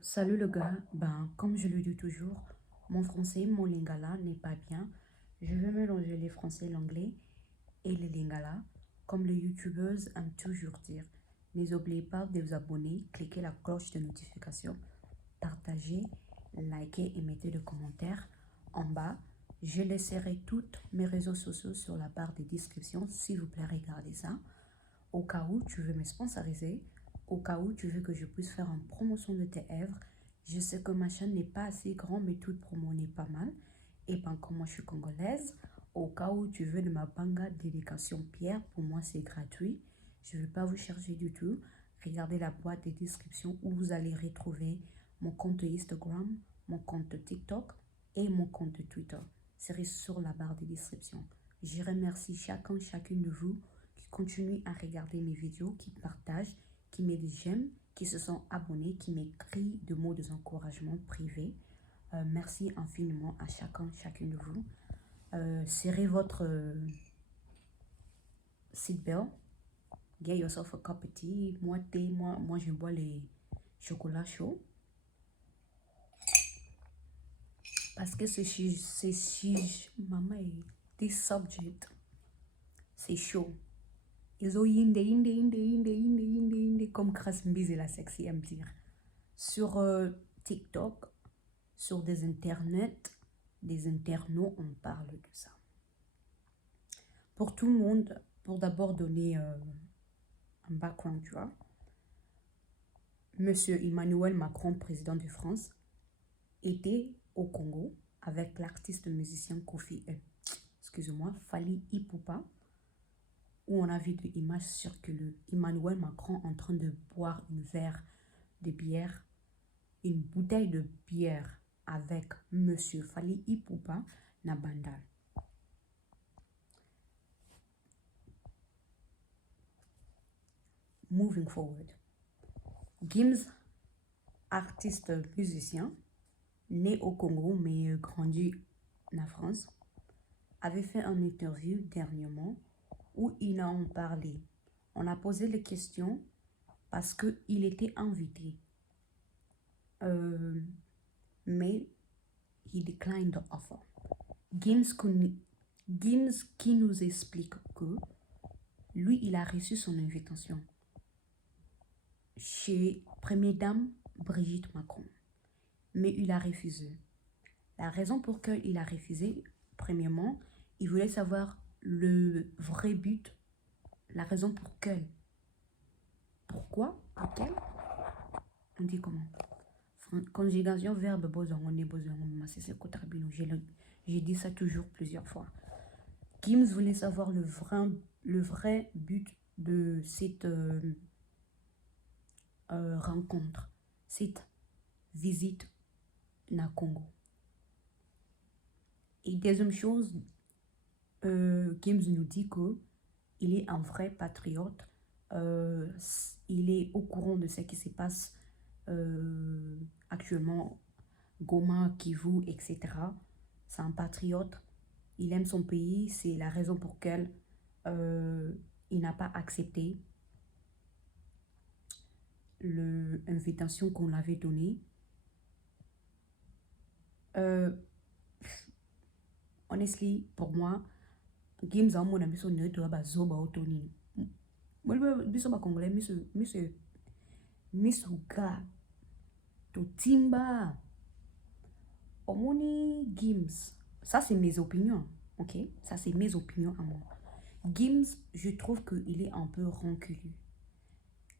Salut le gars, comme je le dis toujours, mon français, mon lingala n'est pas bien. Je vais mélanger les français, l'anglais et les lingala, comme les youtubeuses aiment toujours dire. N'oubliez pas de vous abonner, cliquez la cloche de notification, partagez, likez et mettez des commentaires en bas. Je laisserai tous mes réseaux sociaux sur la barre de description, s'il vous plaît, regardez ça. Au cas où tu veux me sponsoriser, au cas où tu veux que je puisse faire une promotion de tes œuvres. Je sais que ma chaîne n'est pas assez grande, mais toute promo n'est pas mal. Et ben, comme moi je suis congolaise, au cas où tu veux de ma banga dédication pierre, pour moi c'est gratuit. Je ne vais pas vous chercher du tout. Regardez la boîte de description où vous allez retrouver mon compte Instagram, mon compte TikTok et mon compte Twitter. C'est sur la barre de description. Je remercie chacune de vous qui continuent à regarder mes vidéos, qui partagent, qui mettent des j'aime, qui se sont abonnés, qui m'écrivent de mots d'encouragement privés. Merci infiniment à chacune de vous. Serrez votre seatbelt. Get yourself a cup of tea. Moi je bois les chocolats chauds. Parce que maman, this subject, c'est chaud. Ils ont comme Grace Mbizi la sexy aime dire. Sur TikTok, sur des internets, des internautes, on parle de ça. Pour tout le monde, pour d'abord donner un background, tu vois, Monsieur Emmanuel Macron, président de France, était au Congo avec l'artiste musicien excusez-moi, Fally Ipupa, où on a vu des images circuler. Emmanuel Macron en train de boire une verre de bière, une bouteille de bière avec Monsieur Fally Ipupa na bandal. Moving forward. Gims, artiste musicien, né au Congo mais grandi en France, avait fait une interview dernièrement où il a en parlé. On a posé les questions parce qu'il était invité. Mais il declined the offer. Gims qui nous explique que lui, il a reçu son invitation chez Première Dame Brigitte Macron. Mais il a refusé. La raison pour laquelle il a refusé, premièrement, il voulait savoir le vrai but, la raison pour laquelle. Pourquoi? Laquelle? On dit comment? Conjugation verbe besoin, on est besoin, c'est cotrabino. J'ai dit ça toujours plusieurs fois. Gims voulait savoir le vrai but de cette rencontre, cette visite na Congo. Et deuxième chose, Gims nous dit qu'il est un vrai patriote. Il est au courant de ce qui se passe actuellement, Goma, Kivu, etc. C'est un patriote. Il aime son pays. C'est la raison pour laquelle il n'a pas accepté l'invitation qu'on l'avait donnée. Honestly, pour moi, Gims a mon ami son neutre à Zoba Otoni. Moi, je suis congolais, Misuka, Totimba, Omoni Gims. Ça, c'est mes opinions, ok? Ça, c'est mes opinions à moi. Gims, je trouve qu'il est un peu rancunier.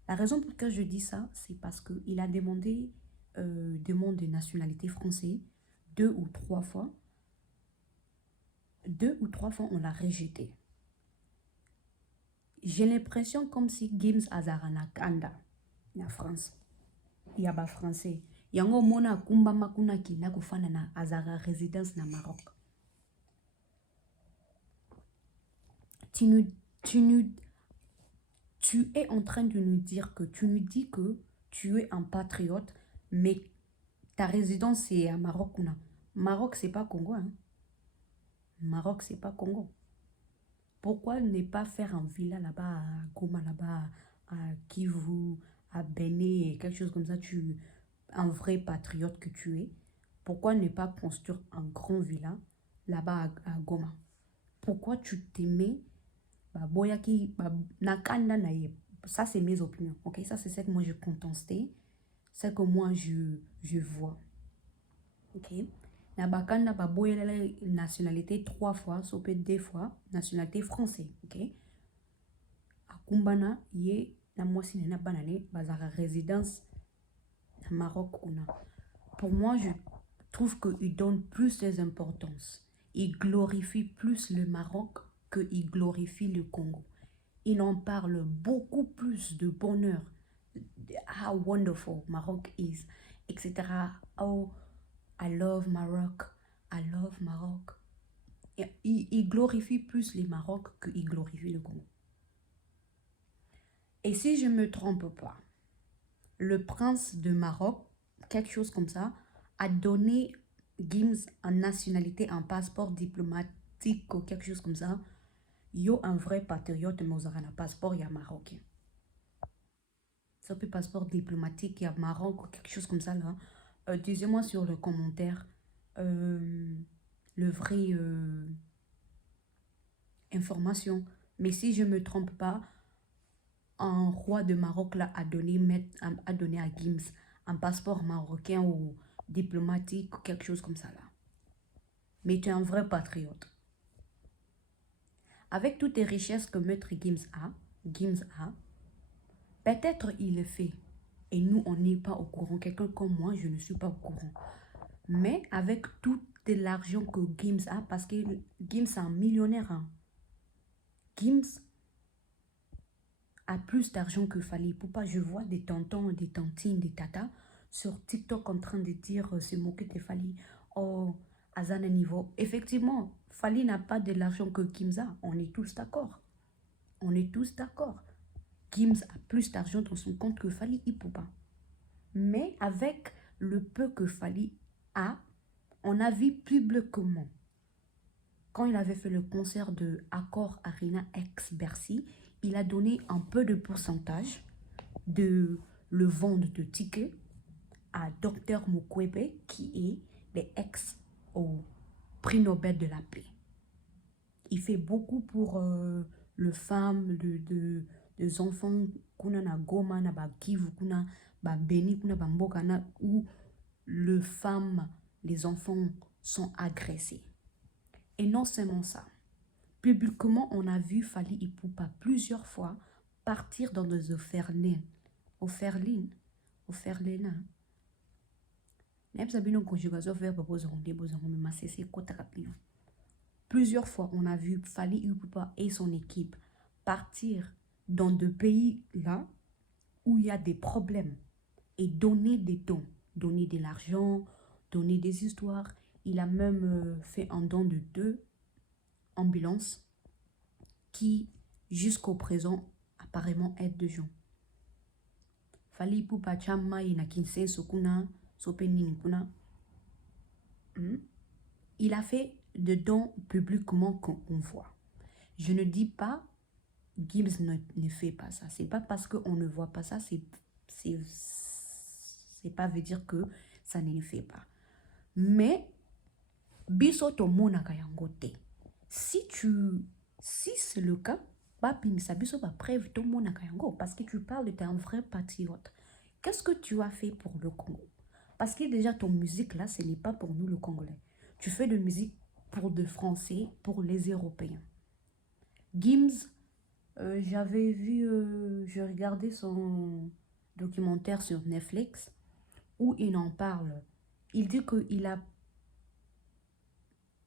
La raison pour laquelle je dis ça, c'est parce qu'il a demandé de nationalité française 2 ou 3 fois. 2 ou 3 fois, on l'a rejeté. J'ai l'impression comme si Gims Azarana Kanda, en France. Il y a pas français. Il y a un mona kumba makuna ki na kufana na Azara résidence na Maroc. Tu es en train de nous dire que tu nous dis que tu es un patriote, mais ta résidence c'est à Maroc. Maroc, c'est pas Congo. Hein? Maroc, c'est pas Congo. Pourquoi ne pas faire un villa là-bas, à Goma, là-bas, à Kivu, à Béné, quelque chose comme ça. un vrai patriote que tu es, pourquoi ne pas construire un grand villa là-bas à Goma? Pourquoi tu t'aimais bah, boyaki, bah, nakanda na ye. Ça, c'est mes opinions. Ok, ça, c'est ce que moi je contestais. Ce que moi je vois. Ok. Na bakanda ba boyela nationalité 3 fois, sopé 2 fois, nationalité française. Ok. A kumbana ye na mwasi na banane bazara résidence na Maroc kuna. Pour moi, je trouve qu'il donne plus d'importance. Il glorifie plus le Maroc qu'il glorifie le Congo. Il en parle beaucoup plus de bonheur. How wonderful Maroc is, etc. Oh, I love Maroc. I love Maroc. Il glorifie plus le Maroc qu'il glorifie le Congo. Et si je ne me trompe pas, le prince de Maroc, quelque chose comme ça, a donné Gims en nationalité, un passeport diplomatique ou quelque chose comme ça. Yo, un vrai patriote, mais un passeport, il y a marocain. Ça peut passeport diplomatique, il y a Maroc ou quelque chose comme ça là. Disez-moi sur le commentaire le vrai information. Mais si je ne me trompe pas, un roi de Maroc là, a donné à Gims un passeport marocain ou diplomatique ou quelque chose comme ça là. Mais tu es un vrai patriote. Avec toutes les richesses que Maître Gims a, peut-être il le fait. Et nous, on n'est pas au courant. Quelqu'un comme moi, je ne suis pas au courant. Mais avec tout l'argent que Gims a, parce que Gims est un millionnaire. Hein. Gims a plus d'argent que Fally Ipupa. Je vois des tontons, des tantines, des tatas sur TikTok en train de dire, se moquer de Fally. Oh, Azana niveau. Effectivement, Fally n'a pas de l'argent que Gims a. On est tous d'accord. On est tous d'accord. Gims a plus d'argent dans son compte que Fally Ipupa. Mais avec le peu que Fally a, on a vu publiquement, quand il avait fait le concert de Accor Arena ex-Bercy, il a donné un peu de pourcentage de le vente de tickets à Dr Mukwege, qui est l'ex au prix Nobel de la paix. Il fait beaucoup pour les femmes, les enfants, kuna na Goma, na ba Kivu, kuna ba Beni, kuna ba Mboka, où les femmes, les enfants sont agressés. Et non seulement ça, publiquement, on a vu Fally Ipupa plusieurs fois partir dans des orphelins. Plusieurs fois, on a vu Fally Ipupa et son équipe partir dans des pays là où il y a des problèmes et donner des dons, donner de l'argent, donner des histoires. Il a même fait un don de 2 ambulances qui, jusqu'au présent, apparemment aident des gens. Fally Ipupa chama ina kinsenso kuna, sopenini kuna. Il a fait de dons publiquement qu'on voit. Je ne dis pas Gims ne fait pas ça. C'est pas parce qu'on ne voit pas ça, c'est pas veut dire que ça ne le fait pas. Mais biso to monaka yango te. Si c'est le cas, bapimisa biso ba preuve to monaka yango parce que tu parles d'être un vrai patriote. Qu'est-ce que tu as fait pour le Congo? Parce que déjà ton musique là, ce n'est pas pour nous le Congolais. Tu fais de musique pour des Français, pour les Européens. Gims, j'avais vu, je regardais son documentaire sur Netflix où il en parle. Il dit qu'il a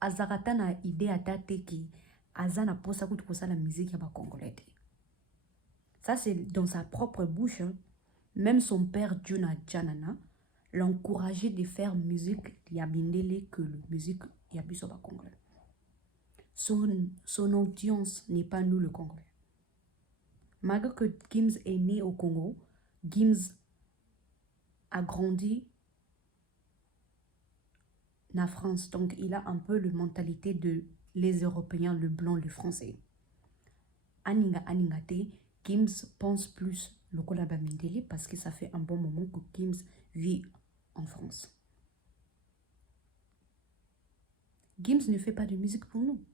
Azarata na idée à date qui Azana posa kout kosa la musique ya ba congolais. Ça c'est dans sa propre bouche. Hein. Même son père Juna Janana l'encourageait de faire musique yabindele que la musique yabiso ba congolais. Son audience n'est pas nous le Congolais. Malgré que Gims est né au Congo, Gims a grandi en France. Donc, il a un peu la mentalité de les Européens, le blanc, le français. Aninga Aningate, Gims pense plus le Kolaba Mindele parce que ça fait un bon moment que Gims vit en France. Gims ne fait pas de musique pour nous.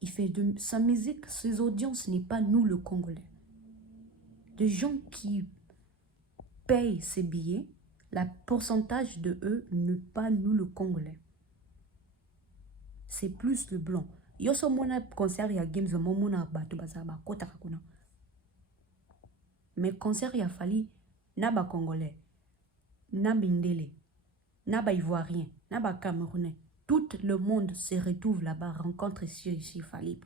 Il fait de sa musique, ses audiences n'est pas nous le Congolais. Des gens qui payent ses billets, la pourcentage de eux n'est pas nous le Congolais. C'est plus le blanc. Yo so mona concert ya Gims mona bato bazaba kota kakuna. Mais concert ya Fally na ba Congolais, na Bindele, na ba Ivoirien, na ba Camerounais. Tout le monde se retrouve là-bas, rencontre ici Fally.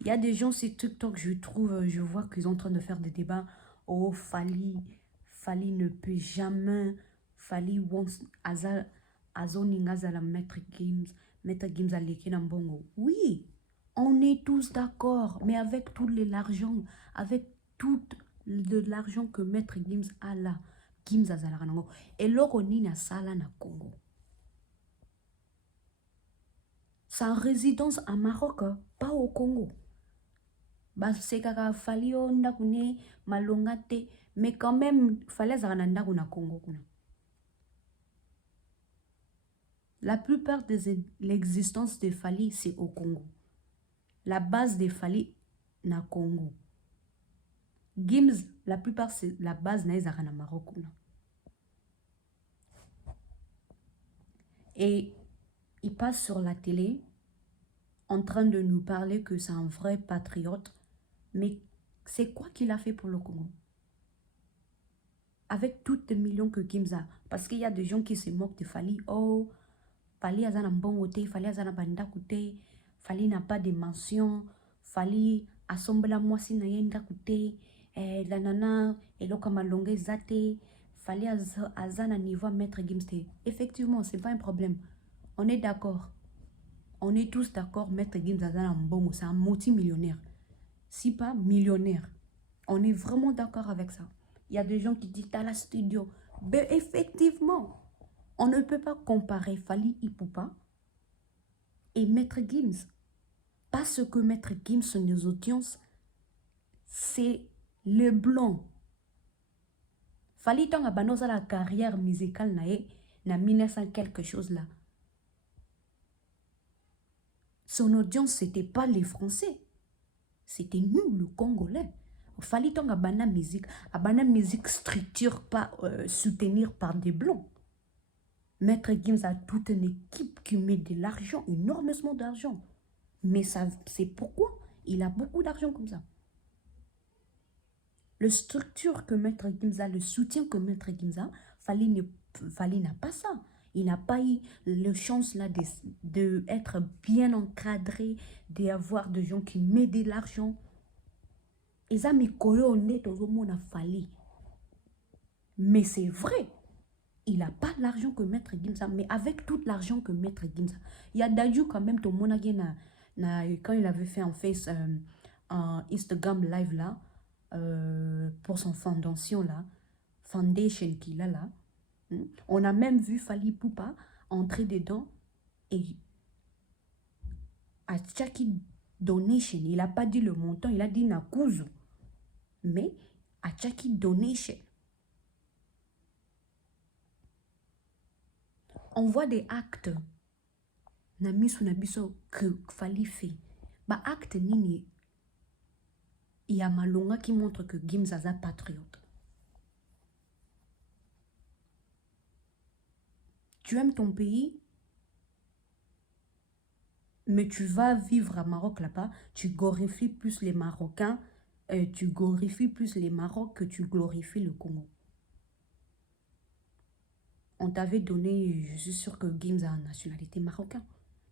Il y a des gens sur TikTok, je vois qu'ils sont en train de faire des débats. Oh, Fally ne peut jamais. Fally wants Azoningazala Maître Gims à l'Ekenambongo. Oui, on est tous d'accord, mais avec tout l'argent, avec tout l'argent que Maître Gims a là, Gims Azalarango. Et l'oroni na sala na Congo. Sa résidence à Maroc, pas au Congo. Basekaka Fally onda kune malongate, mais quand même Fally azananda kuna Congo kuna. La plupart de l'existence de Fally c'est au Congo. La base de Fally na Congo. Gims, la plupart c'est la base na ezana Maroc kuna. Et il passe sur la télé en train de nous parler que c'est un vrai patriote. Mais c'est quoi qu'il a fait pour le Congo? Avec toutes les millions que Gims a. Parce qu'il y a des gens qui se moquent de Fally. Oh, Fally azana mbongote, Fally azana bandakute, Fally n'a pas de mention, Fally assemble moi si na yenda kute, la nana, eloka malonge zate, Fally azana niveau Maître Gims. Effectivement, c'est pas un problème. On est d'accord. On est tous d'accord, Maître Gims azana mbongo, c'est un multimillionnaire. Si pas millionnaire. On est vraiment d'accord avec ça. Il y a des gens qui disent à la studio. Ben effectivement, on ne peut pas comparer Fally Ipupa et Maître Gims. Parce que Maître Gims, son audiences, c'est le blanc. Fally Tonga Banoza la carrière musicale na 1900 quelque chose là. Son audience, c'était pas les Français. C'était nous, le Congolais. Fally Tonga Bana musique structure pas soutenir par des blancs. Maître Gims a toute une équipe qui met de l'argent, énormément d'argent. Mais ça, c'est pourquoi il a beaucoup d'argent comme ça. Le structure que Maître Gims a, le soutien que Maître Gims a, Fally n'a pas ça. Il n'a pas eu la chance là d'être bien encadré, d'avoir des gens qui mettent de l'argent. Et ça, mes collègues, on a Fally. Mais c'est vrai. Il n'a pas l'argent que Maître Gims a, mais avec tout l'argent que Maître Gims a. Il y a Dadju quand même, tout le monde quand il avait fait un Instagram live là, pour son foundation qu'il a là, on a même vu Fally Ipupa entrer dedans et à chaque donation, il n'a pas dit le montant, il a dit Nakuzu, mais à chaque donation, on voit des actes que Fally fait. Bah acte nini, il y a Malonga qui montre que Gims est un patriote. Tu aimes ton pays, mais tu vas vivre à Maroc là-bas, tu glorifies plus les Marocains, tu glorifies plus les Maroc que tu glorifies le Congo. On t'avait donné, je suis sûre que Gims a une nationalité marocaine,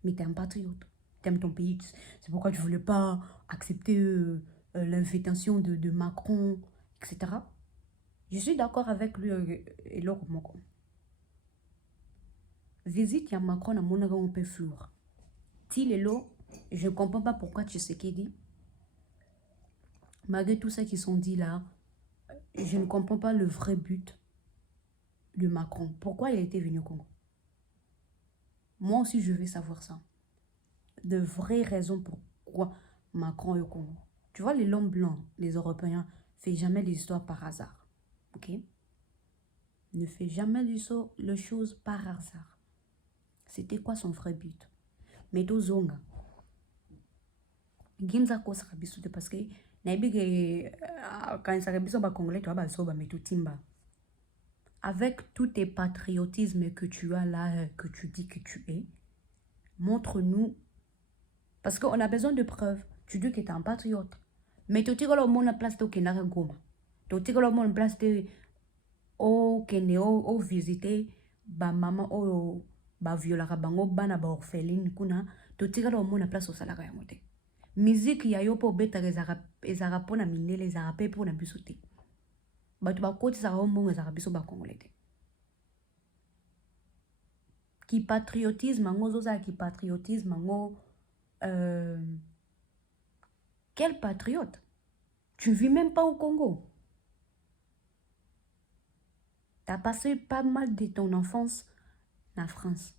mais tu es un patriote, tu aimes ton pays. C'est pourquoi tu ne voulais pas accepter l'invitation de Macron, etc. Je suis d'accord avec lui et l'autre Macron. Visite à Macron à mon avis un peu flou. Je ne comprends pas pourquoi tu sais qu'il dit. Malgré tout ça qui sont dit là, je ne comprends pas le vrai but de Macron. Pourquoi il était venu au Congo? Moi aussi, je veux savoir ça. De vraies raisons pourquoi Macron est au Congo. Tu vois, les hommes blancs, les Européens, ne font jamais des histoires par hasard. ok? Ne fais jamais le chose par hasard. C'était quoi son vrai but? Mais Zonga. Gimza ko sakabiso te parce que naibi que quand sakabiso ba congolais toi ba soba mais tout timba. Avec tous tes patriotismes que tu as là, que tu dis que tu es, montre-nous. Parce qu'on a besoin de preuves. Tu dis que tu es un patriote. Mais tu dis que le monde a place de Kenara Goma. Tu dis que le monde a place de au Kenya, au visiter, ba maman, au ba viola bango, bana ba orpheline, kuna. Tu dis que le monde a place au salaire à monter. Musique ya yo po beta ezara pona mindele ezara pe pona biso te. Bato bakoti ezara ombongo ezara biso bakongolais te. Ki patriotisme ango zoza ki patriotisme ango quel patriote? Tu vis même pas au Congo. T'as passé pas mal de ton enfance en France.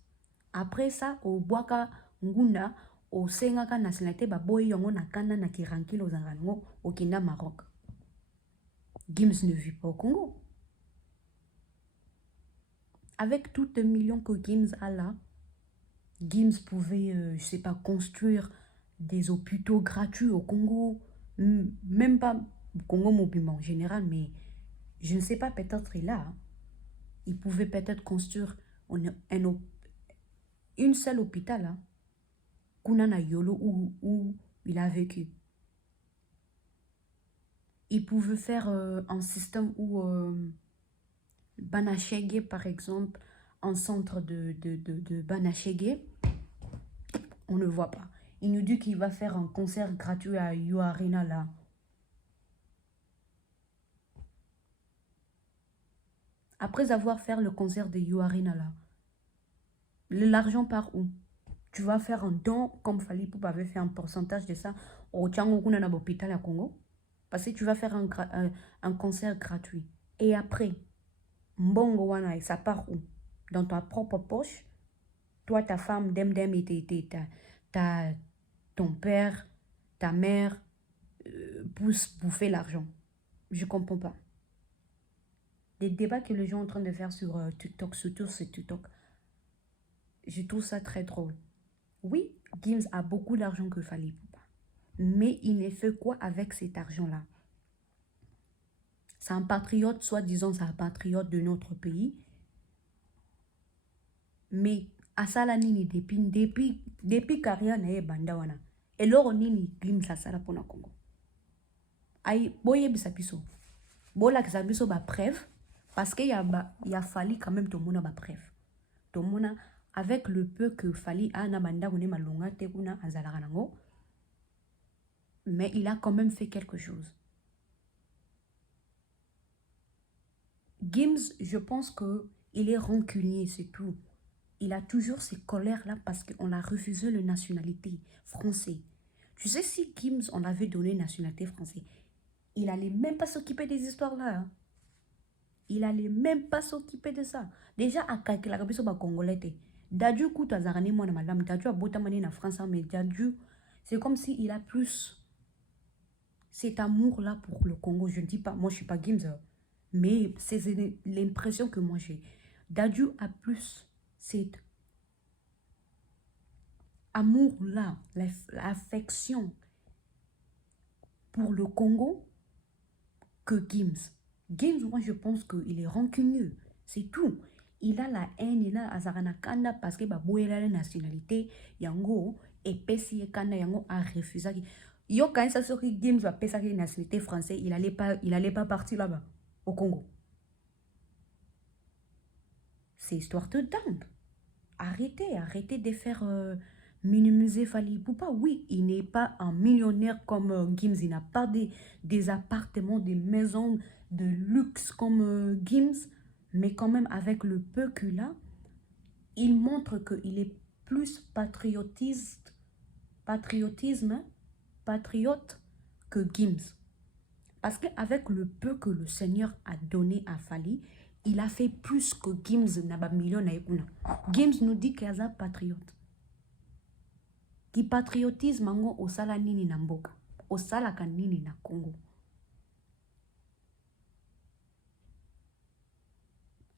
Après ça, au Boaka Ngunda, au Sengaka nationalité, baboy yongo na kanda na kirankilo zangango au Kina Maroc. Gims ne vit pas au Congo. Avec tout le million que Gims a là, Gims pouvait, je sais pas, construire des hôpitaux gratuits au Congo. Même pas au Congo mobile en général, mais je ne sais pas, peut-être il a. Il pouvait peut-être construire une seule hôpital, hein, Kunana Yolo, où il a vécu. Il pouvait faire un système où Banachege, par exemple, un centre de Banachege, on ne voit pas. Il nous dit qu'il va faire un concert gratuit à You Arena là. Après avoir fait le concert de You Arena là, l'argent part où? Tu vas faire un don comme Fally Ipupa avait fait un pourcentage de ça au Tchango Kuna na l'hôpital à Congo. Parce que tu vas faire un concert gratuit. Et après, Mbongo Wana, ça part où? Dans ta propre poche. Toi, ta femme, Demdem, et ton père, ta mère, poussent bouffer l'argent. Je ne comprends pas. Des débats que les gens sont en train de faire sur TikTok, surtout sur TikTok, je trouve ça très drôle. Oui, Gims a beaucoup d'argent que Fally Ipupa. Mais il ne fait quoi avec cet argent-là? C'est un patriote, soi-disant, c'est un patriote de notre pays. Mais à ça, depuis carrière na bandawana. Et loro nini Gims a sala pour na Congo. Aïe, boye bisapiso. Bola kisabiso ba preuve. Parce qu'il y a fallu quand même tout le monde ba preuve. Tout le monde, avec le peu que Fally a na banda une malonga te kuna azala nango. Mais il a quand même fait quelque chose. Gims, je pense qu'il est rancunier, c'est tout. Il a toujours ces colères-là parce qu'on a refusé la nationalité française. Tu sais, si Gims, on avait donné nationalité française, il n'allait même pas s'occuper des histoires-là. Hein. Il n'allait même pas s'occuper de ça. Déjà, à Kakilarabi, c'est congolais. Dadju, coup, t'as zarani, moi, madame. Dadju, a botamani na France, mais Dadju, c'est comme s'il a plus cet amour-là pour le Congo. Je ne dis pas, moi, je ne suis pas Gims, mais c'est l'impression que moi j'ai. Dadju a plus cet amour-là, l'affection pour le Congo que Gims. Gims, moi je pense qu'il est rancunieux. C'est tout. Il a la haine, il a Azarana Kanda parce que Babouela la nationalité, Yango, et Pessi et Kanda Yango a refusé. Yo, quand ça sort que Gims va passer la nationalité française, il allait pas partir là-bas, au Congo. C'est histoire de dingue. Arrêtez de faire minimiser Fally Ipupa. Oui, il n'est pas un millionnaire comme Gims. Il n'a pas des appartements, des maisons de luxe comme Gims. Mais quand même, avec le peu qu'il a, il montre qu'il est plus patriote que Gims. Parce qu'avec le peu que le Seigneur a donné à Fally, il a fait plus que Gims n'a pas million na ekuna. Gims nous dit qu'il est un patriote. Qui patriotisme mango au sala nini na mboka, au sala kanini na Congo.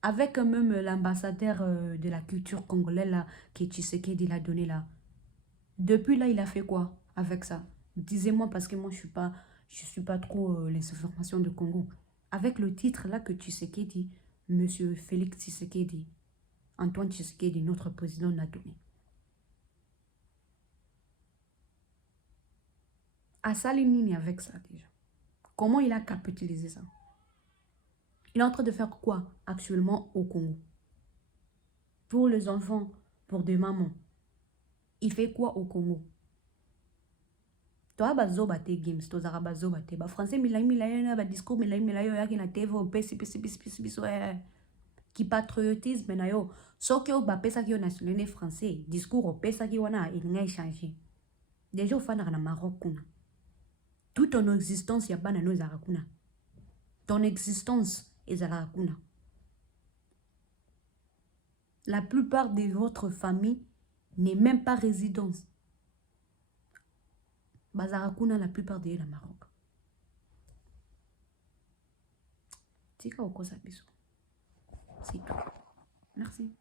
Avec même l'ambassadeur de la culture congolaise là, qui est Tshisekedi l'a donné là. Depuis là, il a fait quoi avec ça? Disez-moi parce que moi, je suis pas trop les informations de Congo. Avec le titre là que Tshisekedi, Monsieur Félix Tshisekedi, Antoine Tshisekedi, notre président, l'a donné. À Salinini avec ça déjà. Comment il a capitalisé ça? Il est en train de faire quoi actuellement au Congo? Pour les enfants, pour des mamans. Il fait quoi au Congo? Toi, bazo bate games, to zara bazo bate. Ba français milay na ba discours milay yaki na TV o pesi qui patriotisme na yo. So que o ba pesa ki yo nationalité français, discours o pesa ki wana il n'a changé. Déjà au fana na Maroc kuna. Toute ton existence ya bana no zara kuna. Ton existence est zara kuna. La plupart de votre famille n'est même pas résidence. Bazarakuna, la plupart de la Maroc. Tika oko sabiso. C'est tout. Merci.